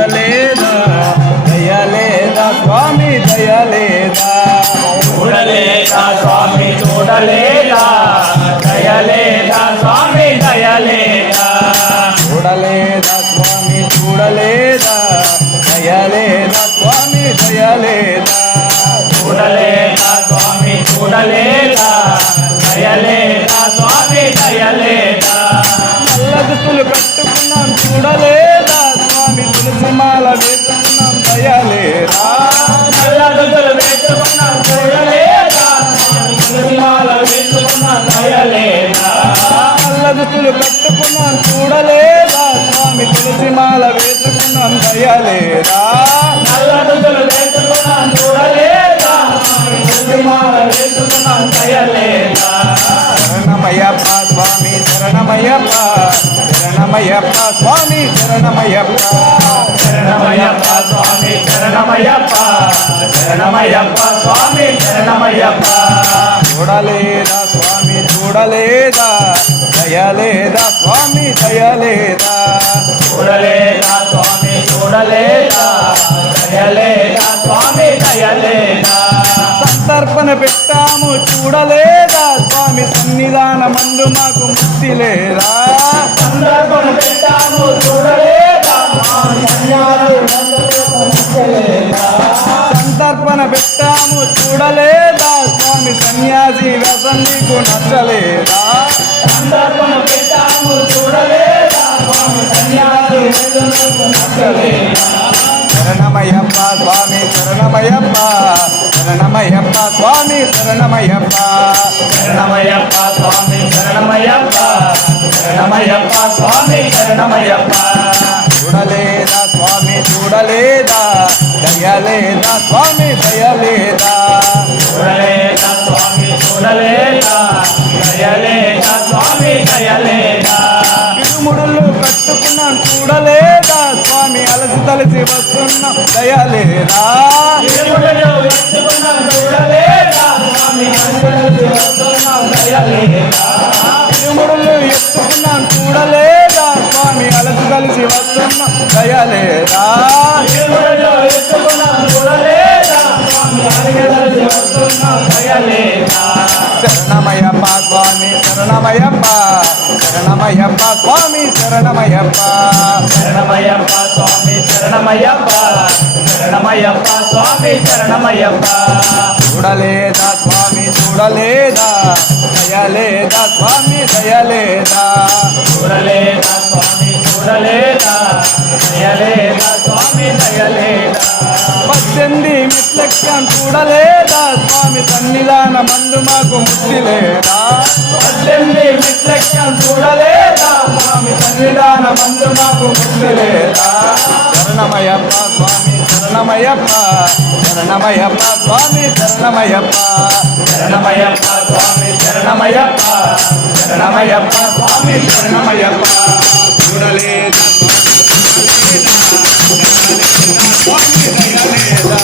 లేదా దయలేదా? స్వామి దయలేదా? చూడలేదా? స్వామి చూడలేదా? దయలేదా? స్వామి దయలేదా? చూడలేదా? స్వామి చూడలేదా? దయలేదా? స్వామి దయలేదా? చూడలేదా? స్వామి చూడలేదా? దయలేదా? స్వామి దయలేదా? నల్ల దుస్తులు కట్టుకున్నాం చూడలేదా? వేసుకున్నా దయలేదా నల్ల దుస్తులు కట్టుకున్నాం చూడలేదా? స్వామి తులసి మాల వేసుకున్నాం దయలేదా నల్ల దుస్తులు వేసుకున్నా చూడలేదా? సినిమాల వేసుకున్నా దయలేదా శరణమయ్యప్ప స్వామి శరణమయ్యప్ప శరణమయ్యప్ప స్వామి శరణమయ్యప్ప. శరణమయ్యప్ప స్వామి శరణమయ్యప్ప శరణమయ్యప్ప స్వామి శరణమయ్యప్ప. చూడలేదా స్వామి చూడలేదా? దయలేదా స్వామి దయలేదా? చూడలేదా స్వామి చూడలేదా? దయలేదా స్వామి దయలేదా? సంతర్పణ పెట్టాము చూడలేదా? స్వామి సన్నిధాన మందు మాకు ముక్తి లేదా? సందర్భం పెట్టాము చూడలేదా? స్వామి సన్యాలు నమ్మలేదా సంతర్పణ పెట్టాము చూడలేదా స్వామి సన్యాసి వ్యసం నీకు నచ్చలేదా? సందర్భం పెట్టాము చూడలేదా స్వామి శరణమయ్యప్ప శరణమయ్యప్ప స్వామి శరణమయ్యప్ప. శరణమయ్యప్ప స్వామి శరణమయ్యప్ప శరణమయ్యప్ప స్వామి శరణమయ్యప్ప. చూడలేదా స్వామి చూడలేదా? దయలేదా? స్వామి దయలేదా? చూడలేదా స్వామి చూడలేదా? దయలేదా స్వామి దయలేదా? తిరుముడులు కట్టుకున్నాం చూడలేదా? స్వామి అలసి తలసి వస్తున్నాం దయలేదా? ఎత్తుకున్నాం చూడలేదా? స్వామి వస్తున్నాం దయలేదా? తిరుముడులు ఎత్తుకున్నాం చూడలేదా? స్వామి అలసి తలసి వస్తున్నాం దయలేదా? శరణమయ్యప్ప స్వామి శరణమయ్యప్ప శరణమయ్యప్ప స్వామి శరణమయ్యప్ప. శరణమయ్యప్ప స్వామి శరణమయ్యప్ప. శరణమయ్యప్ప స్వామి శరణమయ్యప్ప. చూడలేదా స్వామి చూడలేదా? దయలేదా స్వామి దయలేదా? చూడలేదా స్వామి చూడలేదా? దయలేదా స్వామి దయలేదా? పద్దెనిమిది మిట్లెక్కాం చూడలేదా? స్వామి సన్నిధాన మందు మాకు ముక్తి లేదా పద్దెనిమిది మిత్రక్యం చూడలేదా? స్వామి సన్నిధాన మందు మాకు ముక్తి లేదా శరణమయ్యప్ప స్వామి శరణమయ్యప్ప శరణమయ్యప్ప స్వామి శరణమయ్యప్ప శరణమయ్యప్ప స్వామి శరణమయ్యప్ప శరణమయ్యప్ప స్వామి శరణమయ్యప్ప. చూడలేదా?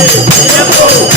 Tempo